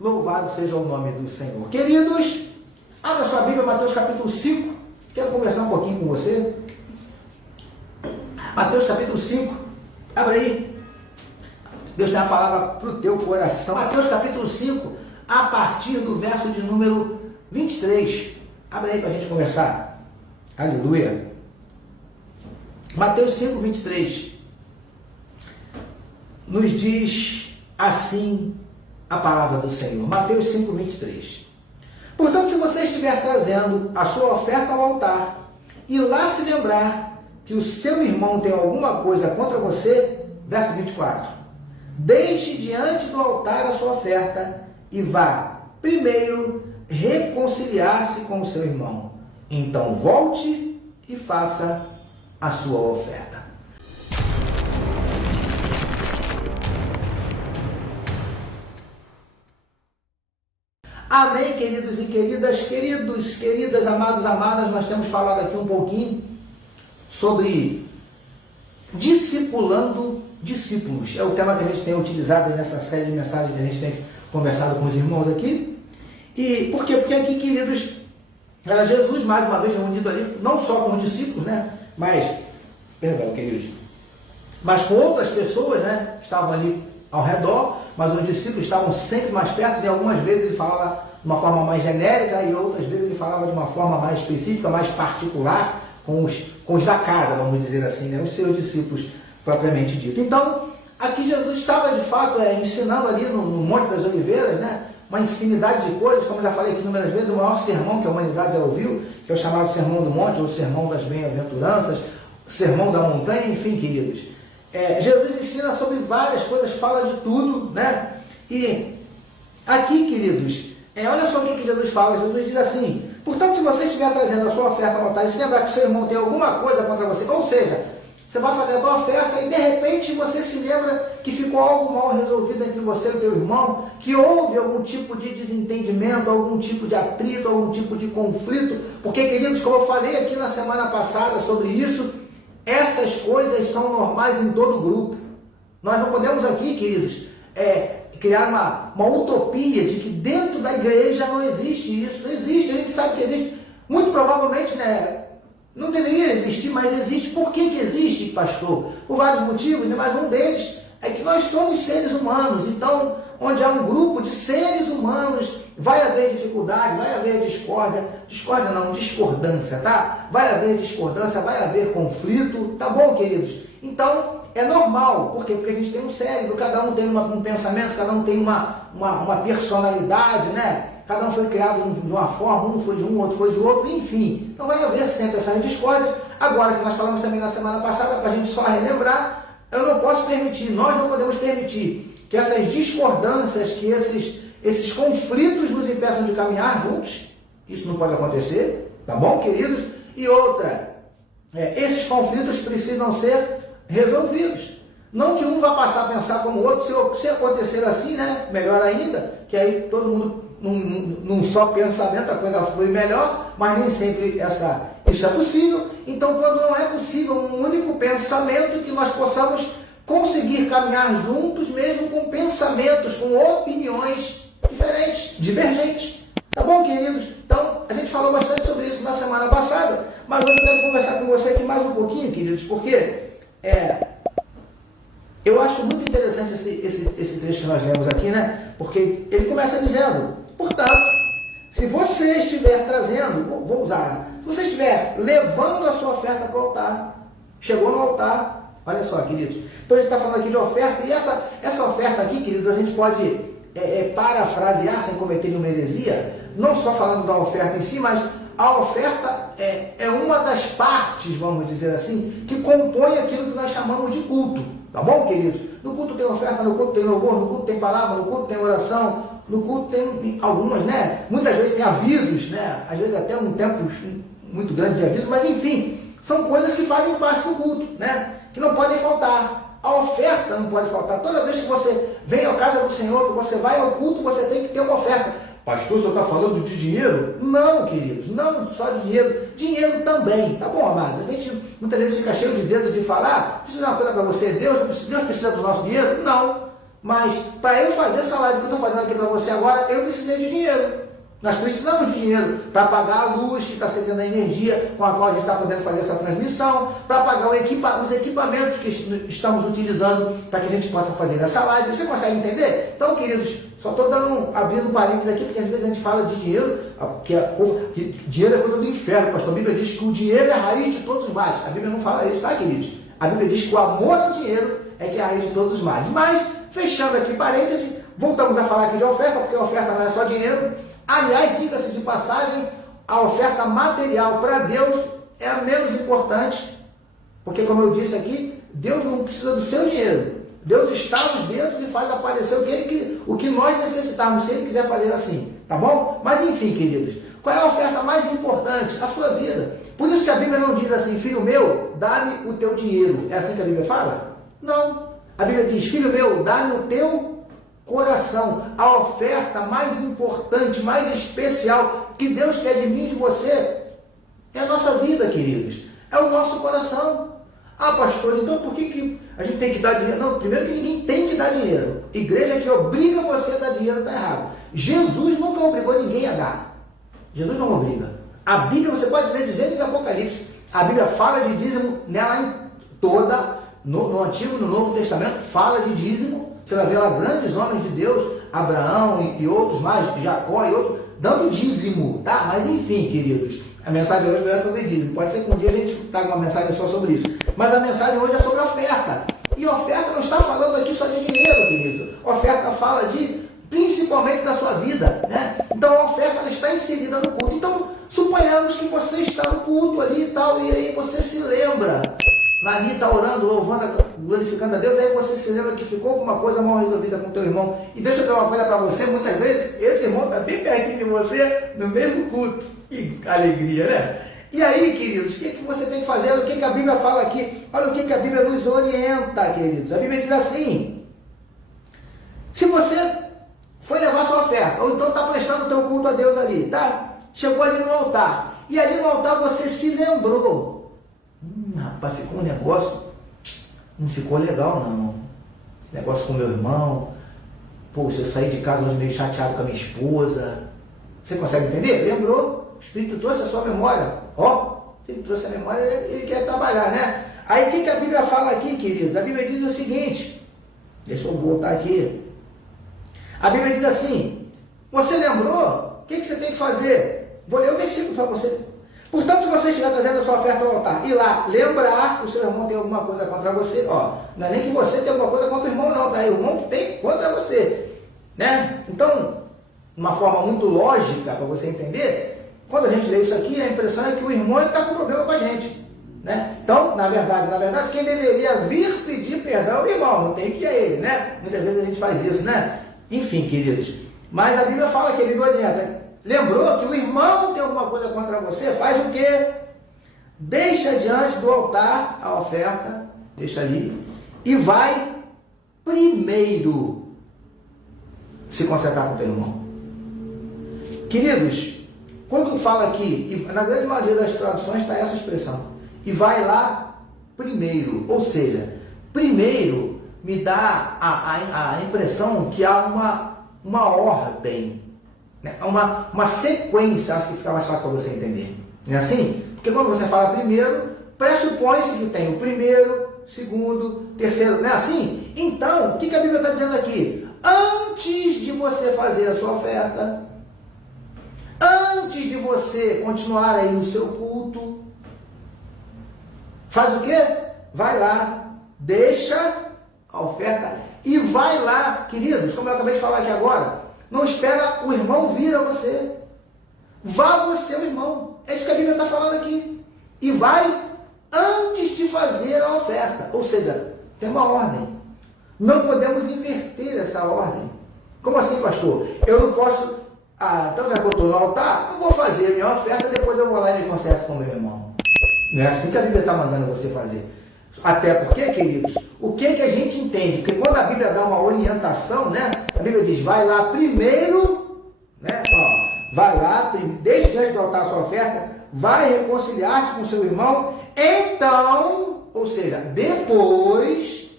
Louvado seja o nome do Senhor. Queridos, abra sua Bíblia, Mateus capítulo 5. Quero conversar um pouquinho com você. Mateus capítulo 5. Abra aí. Deus tem a palavra para o teu coração. Mateus capítulo 5, a partir do verso de número 23. Abre aí para a gente conversar. Aleluia. Mateus 5, 23. Nos diz assim a palavra do Senhor. Mateus 5, 23. Portanto, se você estiver trazendo a sua oferta ao altar e lá se lembrar que o seu irmão tem alguma coisa contra você, verso 24. Deixe diante do altar a sua oferta e vá primeiro reconciliar-se com o seu irmão. Então volte e faça a sua oferta. Amém, queridos e queridas, queridas, amados, amadas, nós temos falado aqui um pouquinho sobre discipulando discípulos. É o tema que a gente tem utilizado nessa série de mensagens que a gente tem conversado com os irmãos aqui. E por quê? Porque aqui, queridos, era Jesus mais uma vez reunido ali, não só com os discípulos, né? Mas com outras pessoas, né? Que estavam ali ao redor, mas os discípulos estavam sempre mais perto, e algumas vezes ele falava de uma forma mais genérica e outras vezes ele falava de uma forma mais específica, mais particular, com os da casa, vamos dizer assim, né? Os seus discípulos propriamente dito. Então, aqui Jesus estava de fato ensinando ali no Monte das Oliveiras, né? Uma infinidade de coisas, como eu já falei aqui inúmeras vezes, o maior sermão que a humanidade já ouviu, que é o chamado Sermão do Monte, ou Sermão das Bem-aventuranças, Sermão da Montanha, enfim, queridos. Jesus ensina sobre várias coisas, fala de tudo, né? E aqui, queridos, olha só o que Jesus fala. Jesus diz assim: portanto, se você estiver trazendo a sua oferta ao altar e se lembrar que seu irmão tem alguma coisa contra você, ou seja, você vai fazer a tua oferta e de repente você se lembra que ficou algo mal resolvido entre você e o teu irmão, que houve algum tipo de desentendimento, algum tipo de atrito, algum tipo de conflito, porque, queridos, como eu falei aqui na semana passada sobre isso, essas coisas são normais em todo grupo. Nós não podemos aqui, queridos, criar uma utopia de que dentro da igreja não existe isso. Existe, a gente sabe que existe. Muito provavelmente, né, não deveria existir, mas existe. Por que existe, pastor? Por vários motivos, né? Mas um deles é que nós somos seres humanos. Então, onde há um grupo de seres humanos, vai haver dificuldade, vai haver discordância, tá? Vai haver discordância, vai haver conflito, tá bom, queridos? Então, é normal. Por quê? Porque a gente tem um cérebro, cada um tem um pensamento, cada um tem uma personalidade, né? Cada um foi criado de uma forma, um foi de um, outro foi de outro, enfim. Então vai haver sempre essas discórdias. Agora, que nós falamos também na semana passada, para a gente só relembrar, eu não posso permitir, nós não podemos permitir que essas discordâncias, que esses conflitos nos impeçam de caminhar juntos. Isso não pode acontecer, tá bom, queridos? E outra, esses conflitos precisam ser resolvidos. Não que um vá passar a pensar como o outro, se acontecer assim, né? Melhor ainda, que aí todo mundo num só pensamento a coisa flui melhor, mas nem sempre isso é possível. Então, quando não é possível um único pensamento, que nós possamos conseguir caminhar juntos, mesmo com pensamentos, com opiniões diferentes, divergentes. Tá bom, queridos? Então, a gente falou bastante sobre isso na semana passada, mas hoje eu quero conversar com você aqui mais um pouquinho, queridos, porque eu acho muito interessante esse trecho que nós lemos aqui, né? Porque ele começa dizendo: portanto, se você estiver trazendo, vou usar, se você estiver levando a sua oferta para o altar, chegou no altar, olha só, queridos. Então a gente está falando aqui de oferta, e essa oferta aqui, queridos, a gente pode parafrasear sem cometer nenhuma heresia, não só falando da oferta em si, mas a oferta é uma das partes, vamos dizer assim, que compõe aquilo que nós chamamos de culto. Tá bom, queridos? No culto tem oferta, no culto tem louvor, no culto tem palavra, no culto tem oração, no culto tem algumas, né? Muitas vezes tem avisos, né? Às vezes até um tempo muito grande de aviso, mas enfim, são coisas que fazem parte do culto, né? Que não podem faltar. A oferta não pode faltar. Toda vez que você vem à casa do Senhor, que você vai ao culto, você tem que ter uma oferta. Pastor, o senhor está falando de dinheiro? Não, queridos, não só de dinheiro. Dinheiro também, tá bom, amados? A gente muitas vezes fica cheio de dedo de falar. Deixa eu dizer uma coisa para você: Deus precisa do nosso dinheiro? Não. Mas para eu fazer essa live que eu estou fazendo aqui para você agora, eu precisei de dinheiro. Nós precisamos de dinheiro para pagar a luz que está cedendo a energia com a qual a gente está podendo fazer essa transmissão, para pagar os equipamentos que estamos utilizando para que a gente possa fazer essa live. Você consegue entender? Então, queridos, só estou abrindo parênteses aqui, porque às vezes a gente fala de dinheiro, que dinheiro é coisa do inferno, pastor. A Bíblia diz que o dinheiro é a raiz de todos os males. A Bíblia não fala isso, tá, queridos? A Bíblia diz que o amor ao dinheiro é que é a raiz de todos os males. Mas, fechando aqui parênteses, voltamos a falar aqui de oferta, porque a oferta não é só dinheiro. Aliás, diga-se de passagem, a oferta material para Deus é a menos importante, porque, como eu disse aqui, Deus não precisa do seu dinheiro. Deus está nos dedos e faz aparecer o que nós necessitarmos, se Ele quiser fazer assim, tá bom? Mas enfim, queridos, qual é a oferta mais importante? A sua vida. Por isso que a Bíblia não diz assim, filho meu, dá-me o teu dinheiro. É assim que a Bíblia fala? Não. A Bíblia diz, filho meu, dá-me o teu coração. A oferta mais importante, mais especial que Deus quer de mim e de você é a nossa vida, queridos. É o nosso coração. Ah, pastor, então por que a gente tem que dar dinheiro? Não, primeiro que ninguém tem que dar dinheiro. Igreja que obriga você a dar dinheiro está errado. Jesus nunca obrigou ninguém a dar. Jesus não obriga. A Bíblia, você pode ler Gênesis e Apocalipse. A Bíblia fala de dízimo nela toda, no Antigo e no Novo Testamento, fala de dízimo. Você vai ver lá grandes homens de Deus, Abraão e outros mais, Jacó e outros, dando dízimo, tá? Mas enfim, queridos, a mensagem hoje não é sobre dízimo. Pode ser que um dia a gente traga uma mensagem só sobre isso. Mas a mensagem hoje é sobre oferta. E oferta não está falando aqui só de dinheiro, querido. Oferta fala principalmente da sua vida, né? Então a oferta ela está inserida no culto. Então, suponhamos que você está no culto ali e tal, e aí você se lembra, ali está orando, louvando, glorificando a Deus, aí você se lembra que ficou com uma coisa mal resolvida com o teu irmão. E deixa eu dizer uma coisa para você, muitas vezes esse irmão está bem pertinho de você, no mesmo culto. Que alegria, né? E aí, queridos, o que você tem que fazer? Olha o que a Bíblia fala aqui. Olha o que a Bíblia nos orienta, queridos. A Bíblia diz assim, se você foi levar sua oferta, ou então está prestando o teu culto a Deus ali, tá? Chegou ali no altar, e ali no altar você se lembrou. Rapaz, ficou um negócio, não ficou legal não. Esse negócio com meu irmão, poxa, eu saí de casa hoje meio chateado com a minha esposa. Você consegue entender? Lembrou? O Espírito trouxe a sua memória. Ó, o Espírito trouxe a memória, ele quer trabalhar, né? Aí o que a Bíblia fala aqui, queridos? A Bíblia diz o seguinte, deixa eu voltar aqui. A Bíblia diz assim, você lembrou? O que você tem que fazer? Vou ler o versículo para você. Portanto, se você estiver trazendo a sua oferta ao altar e lá lembrar que o seu irmão tem alguma coisa contra você, ó, não é nem que você tem alguma coisa contra o irmão, não, tá? É o irmão que tem contra você, né? Então, uma forma muito lógica para você entender, quando a gente lê isso aqui, a impressão é que o irmão está com problema com a gente, né? Então, na verdade, quem deveria vir pedir perdão é o irmão, não tem que ir a ele, né? Muitas vezes a gente faz isso, né? Enfim, queridos, mas a Bíblia fala que ele não adianta. Lembrou que o irmão tem alguma coisa contra você? Faz o quê? Deixa diante do altar a oferta, deixa ali, e vai primeiro se consertar com o teu irmão. Queridos, quando fala aqui, e na grande maioria das traduções está essa expressão, e vai lá primeiro, ou seja, primeiro me dá a impressão que há uma ordem, né? uma sequência, acho que fica mais fácil para você entender. Não é assim? Porque quando você fala primeiro, pressupõe-se que tem o primeiro, segundo, terceiro, não é assim? Então, o que a Bíblia está dizendo aqui? Antes de você fazer a sua oferta, antes de você continuar aí no seu culto, faz o quê? Vai lá, deixa a oferta e vai lá, queridos, como eu acabei de falar aqui agora, não espera o irmão vir a você. Vá você, o irmão. É isso que a Bíblia está falando aqui. E vai antes de fazer a oferta. Ou seja, tem uma ordem. Não podemos inverter essa ordem. Como assim, pastor? Eu não posso... então já que eu estou no altar, eu vou fazer a minha oferta, depois eu vou lá e me conserto com o meu irmão. Não é assim que a Bíblia está mandando você fazer. Até porque, queridos, o que a gente entende? Porque quando a Bíblia dá uma orientação, né? A Bíblia diz, vai lá primeiro, né? Ó, vai lá, deixe diante do altar a sua oferta, vai reconciliar-se com seu irmão, então, ou seja, depois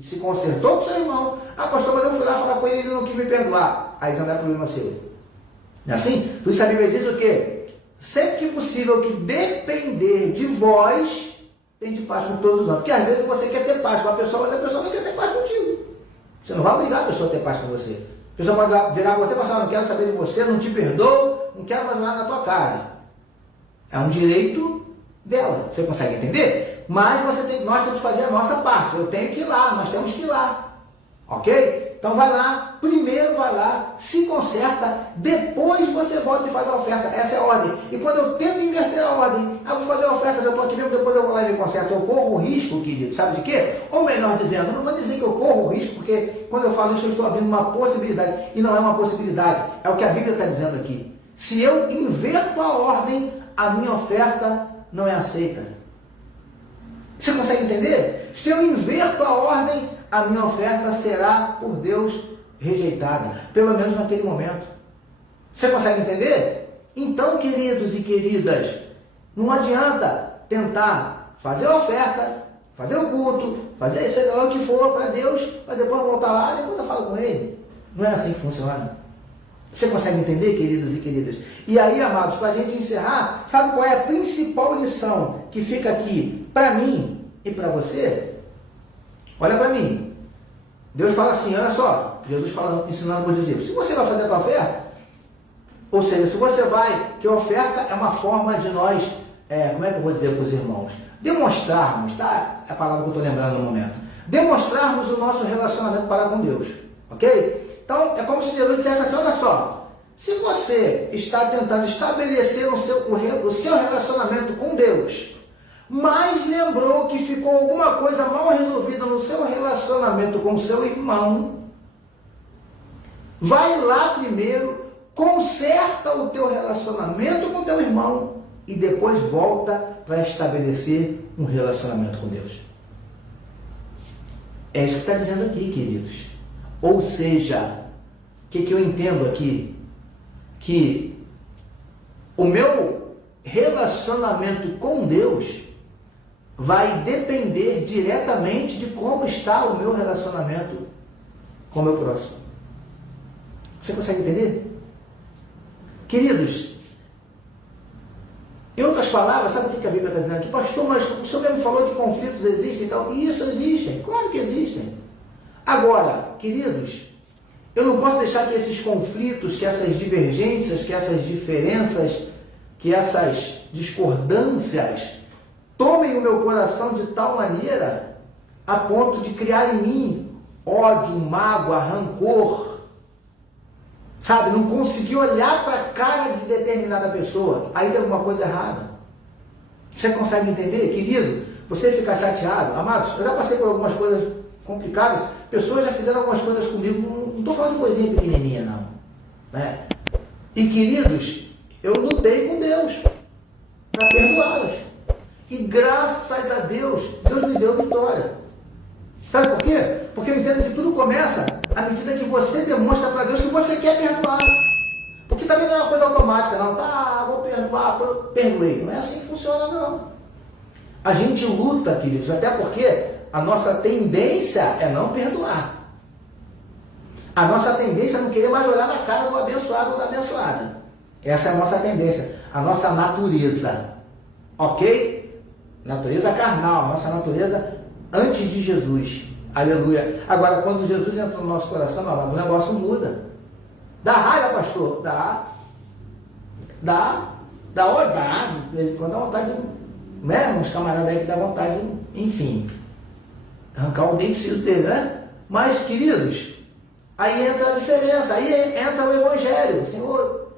e se consertou com o seu irmão. Ah, pastor, mas eu fui lá falar com ele e ele não quis me perdoar. Aí já não é problema seu. Não é assim? Por isso a Bíblia diz o quê? Sempre que possível, que depender de vós, tem de paz com todos os homens. Porque às vezes você quer ter paz com a pessoa, mas a pessoa não quer ter paz contigo. Você não vai obrigar a pessoa a ter paz com você. A pessoa pode virar você e falar assim, não quero saber de você, não te perdoo, não quero mais nada na tua casa. É um direito dela. Você consegue entender? Mas nós temos que fazer a nossa parte. Eu tenho que ir lá, nós temos que ir lá. Ok? Então vai lá, primeiro vai lá, se conserta, depois você volta e faz a oferta. Essa é a ordem. E quando eu tento inverter a ordem, eu vou fazer a oferta, eu estou aqui mesmo, depois eu vou lá e me conserto. Eu corro o risco, querido, sabe de quê? Ou melhor dizendo, não vou dizer que eu corro o risco, porque quando eu falo isso eu estou abrindo uma possibilidade. E não é uma possibilidade, é o que a Bíblia está dizendo aqui. Se eu inverto a ordem, a minha oferta não é aceita. Você consegue entender? Se eu inverto a ordem, a minha oferta será, por Deus, rejeitada. Pelo menos naquele momento. Você consegue entender? Então, queridos e queridas, não adianta tentar fazer a oferta, fazer o culto, fazer seja lá o que for para Deus, para depois voltar lá e depois eu falo com Ele. Não é assim que funciona. Você consegue entender, queridos e queridas? E aí, amados, para a gente encerrar, sabe qual é a principal lição que fica aqui para mim e para você? Olha para mim. Deus fala assim, olha só, Jesus fala, ensinando para os discípulos, se você vai fazer a tua oferta, ou seja, se você vai, que a oferta é uma forma de nós, como é que eu vou dizer para os irmãos? Demonstrarmos, tá? É a palavra que eu estou lembrando no momento. Demonstrarmos o nosso relacionamento para com Deus, ok? Então, é como se Jesus dissesse assim, olha só, se você está tentando estabelecer o seu relacionamento com Deus, mas lembrou que ficou alguma coisa mal resolvida no seu relacionamento com o seu irmão, vai lá primeiro, conserta o teu relacionamento com o teu irmão e depois volta para estabelecer um relacionamento com Deus. É isso que está dizendo aqui, queridos. Ou seja, o que eu entendo aqui? Que o meu relacionamento com Deus vai depender diretamente de como está o meu relacionamento com o meu próximo. Você consegue entender? Queridos, em outras palavras, sabe o que a Bíblia está dizendo aqui? Pastor, mas o senhor mesmo falou que conflitos existem e tal. E isso existem, claro que existem. Agora, queridos, eu não posso deixar que esses conflitos, que essas divergências, que essas diferenças, que essas discordâncias tomem o meu coração de tal maneira a ponto de criar em mim ódio, mágoa, rancor, sabe? Não conseguir olhar para a cara de determinada pessoa. Aí tem alguma coisa errada. Você consegue entender, querido? Você fica chateado. Amados, eu já passei por algumas coisas complicadas. Pessoas já fizeram algumas coisas comigo. Não estou falando de coisinha pequenininha, não. Né? E, queridos, eu lutei com Deus para perdoá-las. E graças a Deus, Deus me deu vitória. Sabe por quê? Porque eu entendo que tudo começa à medida que você demonstra para Deus que você quer perdoar. Porque também não é uma coisa automática, não. Tá, vou perdoar, perdoei. Não é assim que funciona, não. A gente luta, queridos, até porque a nossa tendência é não perdoar. A nossa tendência é não querer mais olhar na cara do abençoado ou da abençoada. Essa é a nossa tendência, a nossa natureza. Ok? Natureza carnal, nossa natureza antes de Jesus. Aleluia. Agora, quando Jesus entra no nosso coração, o negócio muda. Dá raiva, pastor? Dá. Quando dá vontade, né? Uns camaradas aí que dá vontade, enfim, arrancar o dente dele, né? Mas, queridos, aí entra a diferença, aí entra o evangelho. Senhor,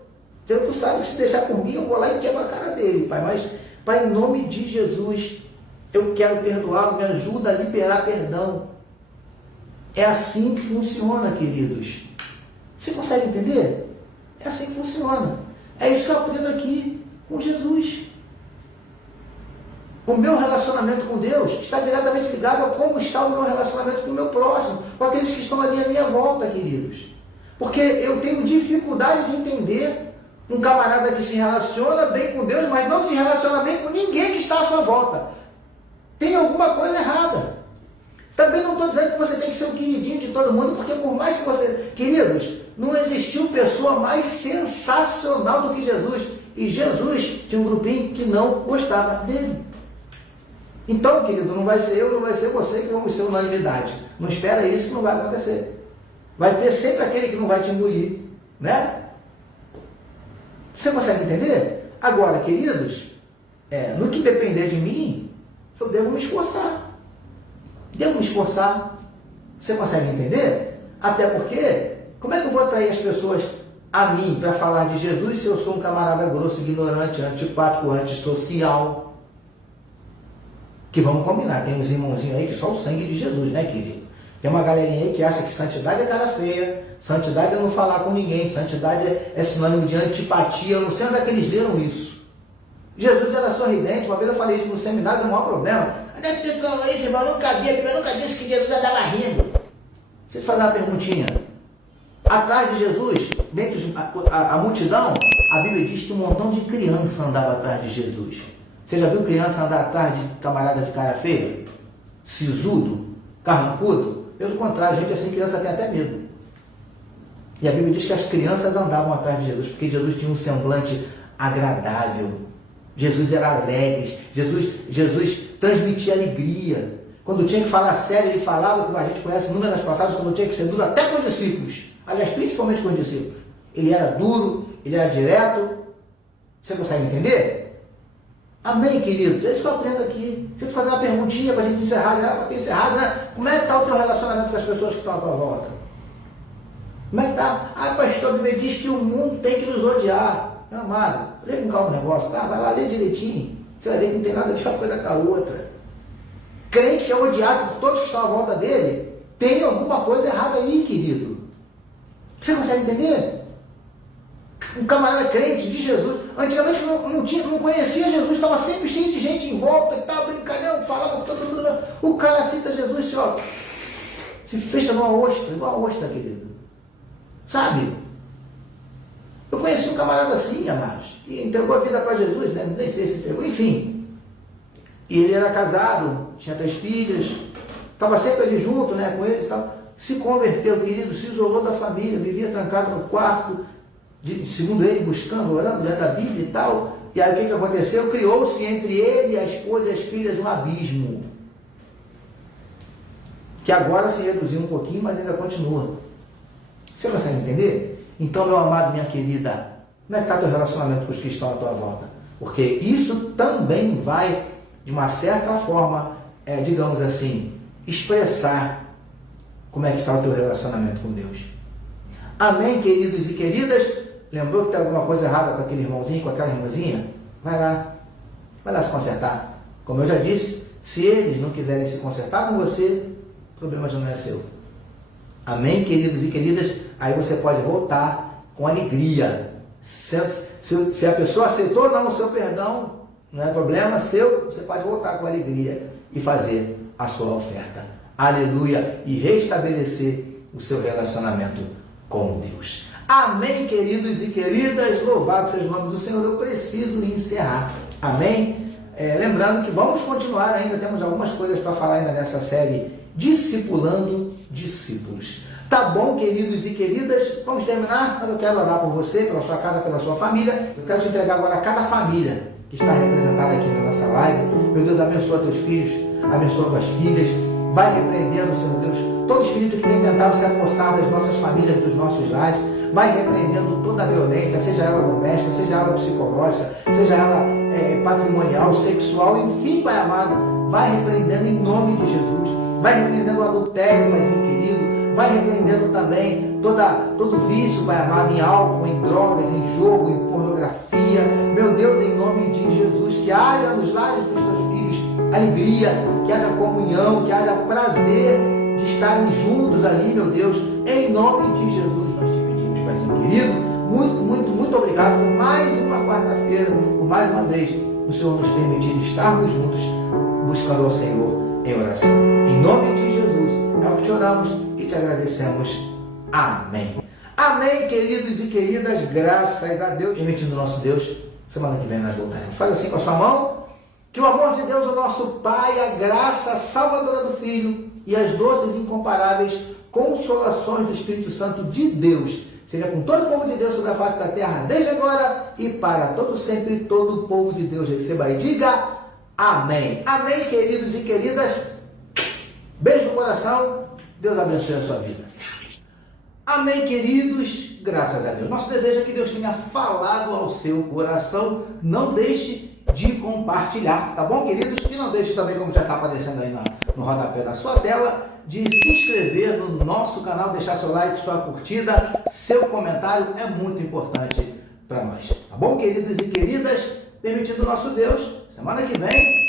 tu sabe que se deixar por mim, eu vou lá e quebro a cara dele, Pai, mas Pai, em nome de Jesus, eu quero perdoá-lo, me ajuda a liberar perdão. É assim que funciona, queridos. Você consegue entender? É assim que funciona. É isso que eu aprendo aqui com Jesus. O meu relacionamento com Deus está diretamente ligado a como está o meu relacionamento com o meu próximo, com aqueles que estão ali à minha volta, queridos. Porque eu tenho dificuldade de entender um camarada que se relaciona bem com Deus, mas não se relaciona bem com ninguém que está à sua volta. Tem alguma coisa errada. Também não estou dizendo que você tem que ser o queridinho de todo mundo, porque por mais que você... Queridos, não existiu pessoa mais sensacional do que Jesus. E Jesus tinha um grupinho que não gostava dele. Então, querido, não vai ser eu, não vai ser você que vamos ser unanimidade. Não espera isso, que não vai acontecer. Vai ter sempre aquele que não vai te engolir, né? Você consegue entender? Agora, queridos, no que depender de mim, eu devo me esforçar. Devo me esforçar. Você consegue entender? Até porque, como é que eu vou atrair as pessoas a mim para falar de Jesus se eu sou um camarada grosso, ignorante, antipático, antissocial? Que vamos combinar, tem uns irmãozinhos aí que só o sangue de Jesus, né, querido? Tem uma galerinha aí que acha que santidade é cara feia, santidade é não falar com ninguém, santidade é sinônimo de antipatia. Eu não sei onde é que eles leram isso. Jesus era sorridente, uma vez eu falei isso no seminário, não há problema. Onde é que você falou isso, irmão? Eu nunca disse que Jesus andava rindo. Deixa eu fazer uma perguntinha. Atrás de Jesus, dentro a multidão, a Bíblia diz que um montão de criança andava atrás de Jesus. Você já viu criança andar atrás de camarada de cara feia? Sisudo? Carrancudo? Pelo contrário, gente assim, criança tem até medo. E a Bíblia diz que as crianças andavam atrás de Jesus, porque Jesus tinha um semblante agradável. Jesus era alegre, Jesus transmitia alegria. Quando tinha que falar sério, ele falava, como a gente conhece inúmeras passagens, quando tinha que ser duro, até com os discípulos. Aliás, principalmente com os discípulos. Ele era duro, ele era direto. Você consegue entender? Amém, queridos? É isso que eu aprendo aqui. Deixa eu te fazer uma perguntinha para a gente encerrar. Já era para ter encerrado, né? Como é que está o teu relacionamento com as pessoas que estão à tua volta? Como é que está? Ah, pastor, me diz que o mundo tem que nos odiar. Meu amado, lê com calma o negócio, tá? Vai lá, lê direitinho. Você vai ver que não tem nada a ver uma coisa com a outra. Crente que é odiado por todos que estão à volta dele, tem alguma coisa errada aí, querido. Você consegue entender? Um camarada crente de Jesus, antigamente não conhecia Jesus, estava sempre cheio de gente em volta e tal, brincalhão, falava todo mundo. O cara cita Jesus e ó, se fecha numa ostra, igual a ostra, querido. Sabe? Eu conheci um camarada assim, amados, que entregou a vida para Jesus, né? Nem sei se entregou, enfim. E ele era casado, tinha 3 filhas, estava sempre ali junto, né, com eles e tal. Se converteu, querido, se isolou da família, vivia trancado no quarto, segundo ele, buscando, orando, lendo a Bíblia e tal. E aí o que aconteceu? Criou-se entre ele, a esposa e as filhas um abismo. Que agora se reduziu um pouquinho, mas ainda continua. Você consegue entender? Então, meu amado, minha querida, como é que está teu relacionamento com os que estão à tua volta? Porque isso também vai, de uma certa forma, digamos assim, expressar como é que está o teu relacionamento com Deus. Amém, queridos e queridas? Lembrou que tem alguma coisa errada com aquele irmãozinho, com aquela irmãzinha? Vai lá se consertar. Como eu já disse, se eles não quiserem se consertar com você, o problema já não é seu. Amém, queridos e queridas? Aí você pode voltar com alegria. Se a pessoa aceitou ou não o seu perdão, não é problema seu, você pode voltar com alegria e fazer a sua oferta. Aleluia! E restabelecer o seu relacionamento com Deus. Amém, queridos e queridas? Louvado seja o nome do Senhor. Eu preciso encerrar. Amém? Lembrando que vamos continuar ainda, temos algumas coisas para falar ainda nessa série Discipulando Discípulos. Tá bom, queridos e queridas? Vamos terminar, mas eu quero orar por você, pela sua casa, pela sua família. Eu quero te entregar agora a cada família que está representada aqui na nossa live. Meu Deus, abençoa teus filhos, abençoa tuas filhas. Vai repreendendo, Senhor Deus, todo espírito que tem tentado se apossar das nossas famílias, dos nossos lares. Vai repreendendo toda a violência, seja ela doméstica, seja ela psicológica, seja ela patrimonial, sexual, enfim, Pai amado, vai repreendendo em nome de Jesus. Vai repreendendo o adultério, Paizinho querido. Vai repreendendo também todo vício, Pai amado, em álcool, em drogas, em jogo, em pornografia. Meu Deus, em nome de Jesus, que haja nos lares dos teus filhos alegria, que haja comunhão, que haja prazer de estarem juntos ali, meu Deus. Em nome de Jesus nós te pedimos, Paizinho querido. Muito, muito, muito obrigado por mais uma quarta-feira, por mais uma vez o Senhor nos permitir estarmos juntos, buscando ao Senhor em oração. Em nome de Jesus, é o que te oramos e te agradecemos. Amém. Amém, queridos e queridas, graças a Deus. Permitindo nosso Deus, semana que vem nós voltaremos. Faz assim com a sua mão Que o amor de Deus, o nosso Pai, a graça salvadora do Filho e as doces e incomparáveis consolações do Espírito Santo de Deus seja com todo o povo de Deus sobre a face da terra, desde agora e para todo sempre, todo o povo de Deus receba e diga amém. Amém, queridos e queridas. Beijo no coração. Deus abençoe a sua vida. Amém, queridos. Graças a Deus. Nosso desejo é que Deus tenha falado ao seu coração. Não deixe de compartilhar, tá bom, queridos? E não deixe também, como já está aparecendo aí no rodapé da sua tela, de se inscrever no nosso canal, deixar seu like, sua curtida, seu comentário é muito importante para nós, tá bom, queridos e queridas? Permitindo o nosso Deus, semana que vem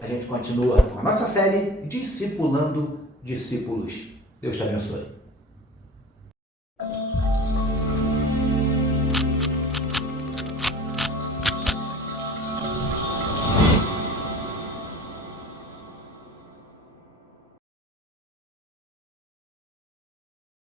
a gente continua com a nossa série Discipulando Discípulos. Deus te abençoe.